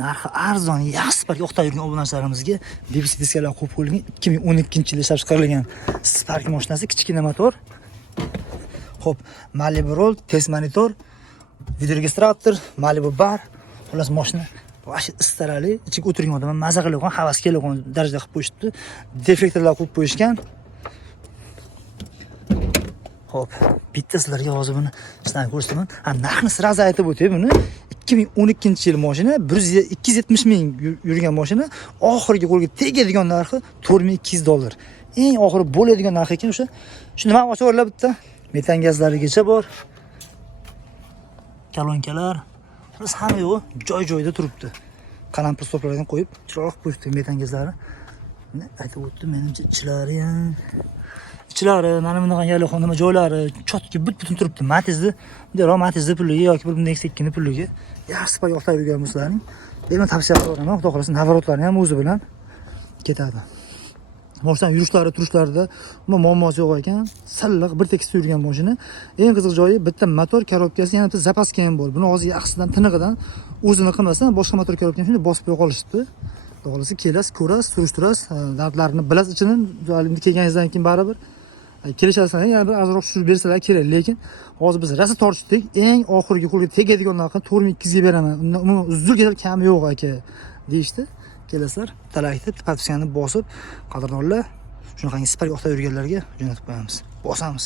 narxi arzon, yaxshi Spark yoqda yurgan obunachalarimizga BBC diskalar qo'yib qo'yilgan 2012-yilda ishlab chiqarilgan Spark mashinasi, kichkina motor. Xo'p, Malibu Roll, test monitor, videoregistrator, Malibu bar, xullas mashina vashi istarali, ichiga o'tirgan odam maza qilgan, havas kelgan darajada qilib qo'yishdi. Deflektorlar qo'yib qo'yishgan. Xo'p, bitta sizlarga hozir buni ishdan ko'rsataman. Narxni siraza aytib o'tay buni. 2012-yil mashina, 270 ming yurgan mashina, oxirgi qo'lga tegadigan narxi $4200. Eng oxiri bo'ladigan narx ekan o'sha. Shuni nima ochib o'rlab bitta metan gazlarigacha bor. Kolonkalar, biz hamma yo'q joy-joyida turibdi. Qalampir stoplardan qo'yib, chiroq qo'yibdi metan gazlari. Aytib o'tdim, menimcha ichlari, mana bunaqa yaloq nima joylari chotki butun turibdi. Matizda, bunday Matizni puliga yoki bir bunday X2ni puliga yaxshi Spark yoqda yurgan bo'lsalaring, men tavsiya qilaman. Xudo xolasa navarotlarni ham o'zi bilan ketadi. Mashinaning yurishlari, turishlarida muammosi yo'q ekan. Silliq, bir tekis yurgan mashina. Eng qiziq joyi bitta motor korobkasi, yana bitta zapaska ham bor. Buni hozir yaxshisidan tinig'idan o'zini qilmasdan boshqa motor korobkani shunday bosib qo'ya qolishdi. Xudo xolasa kelasiz, ko'rasiz, surishtirasiz, dardlarini bilasiz ichini. Joyimda kelganingizdan keyin baribir kelishasizlar, yana bir ozroq tushirib bersalar kerak, lekin hozir biz rosa tortishdik. Eng oxirgi qo'lga tegadigan narxni 4200 ga beraman. Undan umuman uzilgan kami yo'q aka, deyishdi. Kelasizlar, talakni podpiskani bosib, qadrdonlar, shunaqangi Spark yoqda yurganlarga jo'natib qo'yamiz. Bosamiz.